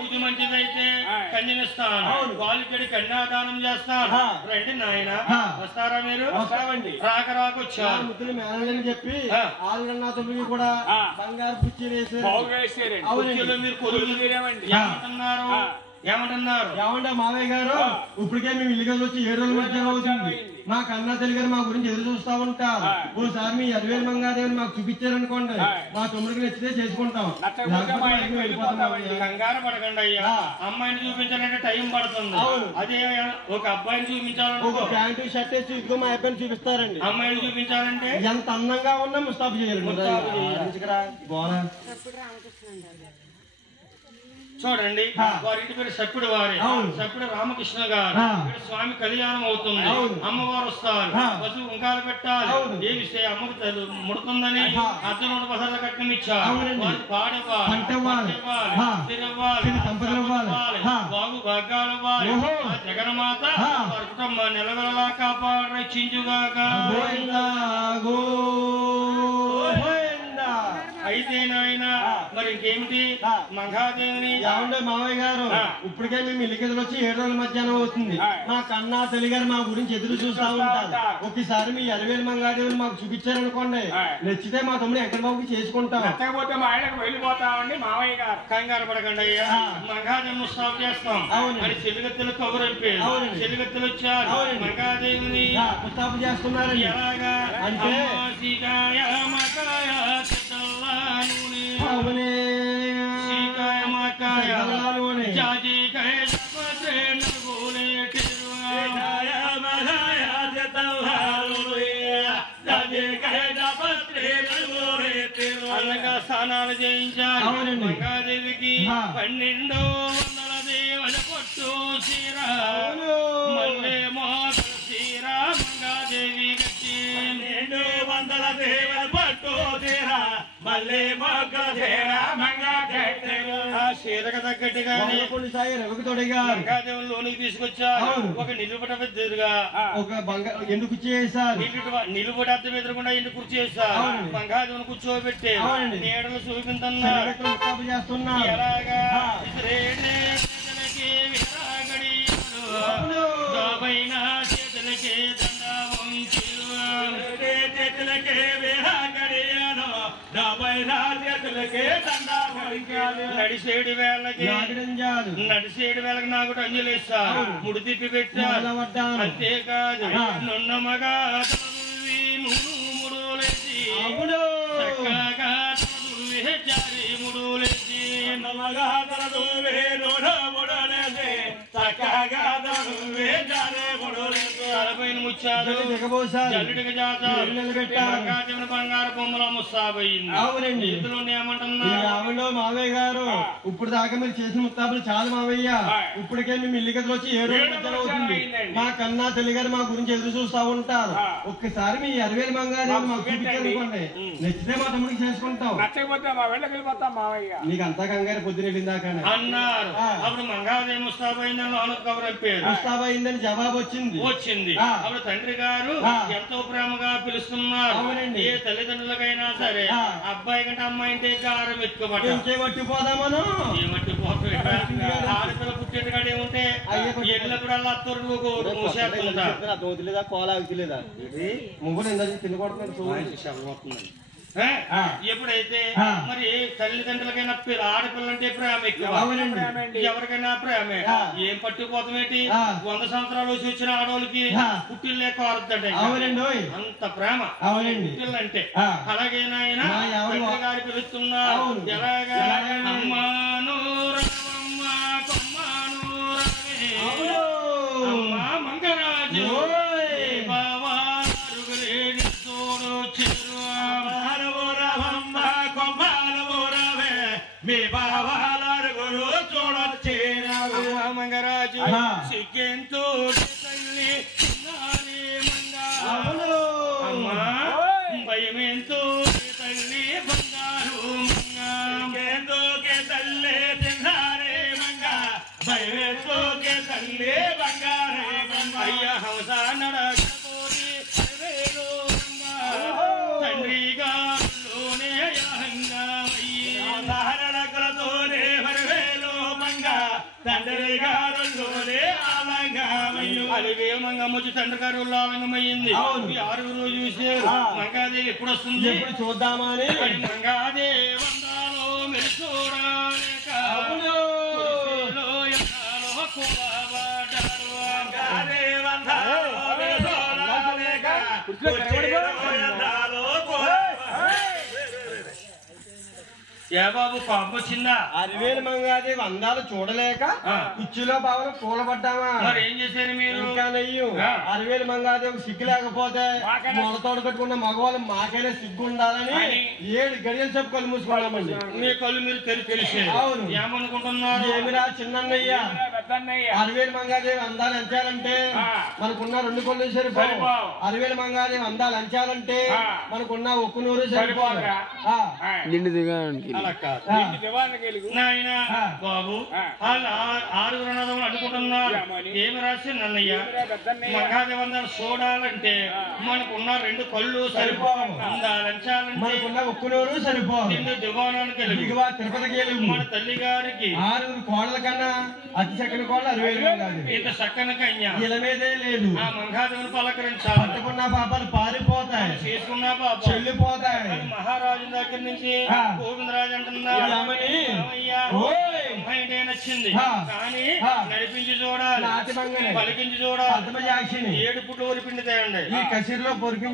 బుద్ధి మంచిదైతే కన్యనిస్తాను, వాళ్ళకి కన్యాదానం చేస్తాను. రండి నాయన, వస్తారా మీరు? రాక రాకొచ్చారు ముద్దులు మేనని చెప్పి 6.5 కూడా బంగారు కుర్చీలు వేసారు. మీరు కొలువులు ఏమంటున్నారు? ఏమంటే మావయ్య గారు ఇప్పటికే మేము ఇల్లు కలిసి వచ్చి 7 రోజుల మధ్య అవుతుంది. మా కన్నా తెలుగు మా గురించి ఎదురు చూస్తా ఉంటారు. ఓసారి మీ 20,000 మంగాదేవిని మాకు చూపించారనుకోండి, మా తమ్ముడికి నచ్చితే చేసుకుంటాం. కంగారు పడకండి అయ్యా, అమ్మాయిని చూపించాలంటే టైం పడుతుంది. అదే ఒక అబ్బాయిని చూపించాలంటే ఒక ప్యాంటు షర్ట్ వేసి ఇదిగో మా అబ్బాయిని చూపిస్తారండి. అమ్మాయిని చూపించాలంటే ఎంత అందంగా ఉన్నా ముస్తాబు చేయాలి. చూడండి, వారింటి పేరు సప్పుడు వారే, సప్పుడు రామకృష్ణ గారు. స్వామి కళ్యాణం అవుతుంది, అమ్మవారు వస్తారు, పశువు ఉంకాలు పెట్టాలి. ఏ విషయం అమ్మకు ముడుతుందని 12 కట్నం ఇచ్చారు. పాడేవాళ్ళు బాగు భాగ్యాలు వారి జగన్మాత వారి కుటుంబం నిలవెలా కాపాడించుగాక. అయితే నాయన మరి ఇంకేమిటి మంగాదేవిని మావయ్య గారు ఇప్పటికే మేము ఇల్లుకెదురు వచ్చి 7 రోజుల మధ్యాహ్నం అవుతుంది. మా కన్నా తెలుగారు మా గురించి ఎదురు చూస్తా ఉంటారు. ఒకసారి మీ 20,000 మంగాదేవిని మాకు చూపించారనుకోండి, నచ్చితే మా తమ్ముడు వెంకటబాబుకి చేసుకుంటాం. లేకపోతే మా ఆయనకు వెళ్ళిపోతామండి మావయ్య గారు. కంగారు పడకండి అయ్యా, మంగాదేవిని స్టాప్ చేస్తాం. మరి చెల్లిగత్తెలు కబురైపోయారు, చెల్లిగత్తెలు వచ్చారు, మంగాదేవిని ముస్తాబు చేస్తున్నారు. ఎలాగా అంటే అన్నగా స్నానాలు చేయించారు. మంగాదేవికి 1200 దేవుల పొట్టు చీరా, మళ్ళీ మోగల చీరా మంగాదేవి గట్టి 1200 దేవుల పట్టు చీరా, మళ్ళీ మోగల చీరా మంగాదేవి. ఆ చీరకు తగ్గట్టుగానే మంగాదేవులోనికి తీసుకొచ్చారు. ఒక నిలుబట ఎదురుగా ఒక ఎండు కుర్చీ వేశారు. నిలుబట అద్దం ఎదురుకుండా ఎండు కుర్చీ వేశారు. మంగాదేవుని కూర్చోబెట్టి నీడలు చూపించున్నారు. ఎలాగా చేతులకి దండ నడిసేడు వేళకి నాకు అంజలిస్తారు, ముడి తిప్పి పెట్టారు. అంతేకాదు నున్న మగా ముడులేసి చక్కగా జారి ముడులేసి తలపైన ముచ్చారు, జల్లుడికి జాతారు, బంగారు బొమ్మల ముస్తాబయింది. అవునండి. ఇందులో ఏమంటున్నా మావయ్య గారు ఇప్పుడు దాకా మీరు చేసిన ముస్తాబులు చాలు మావయ్య. ఇప్పటికే మేము ఇల్లు గదిలో వచ్చి 7 రోజులు అవుతుంది. మా కన్నా తెలుగారు మా గురించి ఎదురు చూస్తా ఉంటారు. ఒక్కసారి మీ 20,000 మంగాదేవి మాకు చూపించాలనుకోండి, నచ్చితే మా తమ్ముడికి చేసుకుంటాం. నీకు అంతా కంగారు పొద్దున వెళ్ళిందాకానే అన్నారు. అప్పుడు మంగాదేవి ముస్తాబయిందని జవాబు వచ్చింది. అప్పుడు తండ్రి గారు ఎంతో ప్రేమగా పిలుస్తున్నారు. ఏ తల్లిదండ్రులకైనా సరే అబ్బాయి కంటే అమ్మాయి అంటే గారం ఎక్కువట్టిపోదామను ఆడపిల్ల పుట్టేటి కాడే ఉంటే ఎల్లప్పుడల్లా అత్తరు దోతిలేదా కోలా అవుతులేదా ముగ్గురు ఎంత తినకూడదు. ఎప్పుడైతే మరి తల్లిదండ్రులకైనా ఆడపిల్ల అంటే ప్రేమ ఎక్కువ, ఎవరికైనా ప్రేమే. ఏం పట్టుకుపోతామేంటి, 100 సంవత్సరాలు వచ్చి వచ్చిన ఆడవాళ్ళకి పుట్టిల్లే కోరద్దంటే అంత ప్రేమ పుట్టిల్లంటే. అలాగే నాయన తండ్రి గారు పిలుస్తున్నారు. ఎలాగా అమ్మాను రవమ్మ కొమ్మాను రవే అమ్మా మంగరాజు బావా మంగరాజు సిగ్గెంతో తల్లి అమ్మా భయమెంతో తల్లి బంగారు మంగేందో తల్లి తిన్నారే మంగ భయమెంతో తల్లి బంగారే అయ్యా హంస నడకపోతే తండ్రి గారులోనే తండ్రి గారులోనే ఆలంగమయ్యు అలివే మంగమ్మ వచ్చి తండ్రి గారు ఆలంగమయ్యింది. ఈ ఆరుగురు చూసారు. మంగాదేవి ఎప్పుడు వస్తుంది? ఎప్పుడు చూద్దామని మంగాదేవి వందాలో మెరుసూరాలేక ఏ బాబు పాప వచ్చిందా? అరివేలు మంగాదేవి అందాలు చూడలేక కుర్చీలో బావలు కూలబడ్డామా? మరి ఏం చేశారు మీరు? ఇంకా నయ్యు అరివేలు మంగాదేవి సిగ్గు లేకపోతే మొలతోడు కట్టుకున్న మగవాళ్ళు మాకైనా సిగ్గు ఉండాలని 7 గడియలు చెప్పు కళ్ళు మూసుకున్నామండి. మీ కళ్ళు మీరు తెలిసే అవును. ఏమనుకుంటున్నారు? ఏమిరా చిన్నయ్య అరివేలు మంగాదేవి అందాలు అంచాలంటే మనకున్న 2 కళ్ళు సరిపోవు. అరివేలు మంగాదేవి అందాలు అంచాలంటే మనకున్న ఒక్క నూరు సరిపోదు. నిండు దిగానికి అలా కాదు నాయన బాబు. వాళ్ళు 6 అన్నదమ్ములు అనుకుంటున్నారు. ఏమి రాసి నన్నయ్య మంగాదేవి అందాలు చూడాలంటే మనకున్న 2 కళ్ళు సరిపోవు. అందాలంచాలంటే మనకున్న ఒక్క నూరు సరిపోదు. దివానానికి తిరుపతికి మన తల్లి గారికి 6 కోడల కన్నా అతి చక్కని కోడలు అరివేలు మంగాదేవి. ఇంత చక్కని కన్య ఇలా మీదే లేదు. ఆ మంగాదేవిని పలకరించాలి. పట్టుకున్న పాపాలు పారిపోతాయి, చేసుకున్న పాప చెల్లిపోతాయి. మహారాజు దగ్గర నుంచి గోవిందరాజు అంటున్నారు నచ్చింది కానీ నడిపించి చూడాలి, పలికించి చూడాలి. 7 పుట్లు ఊరి పిండి తేయండి. ఈ కసిరిలో పొరికి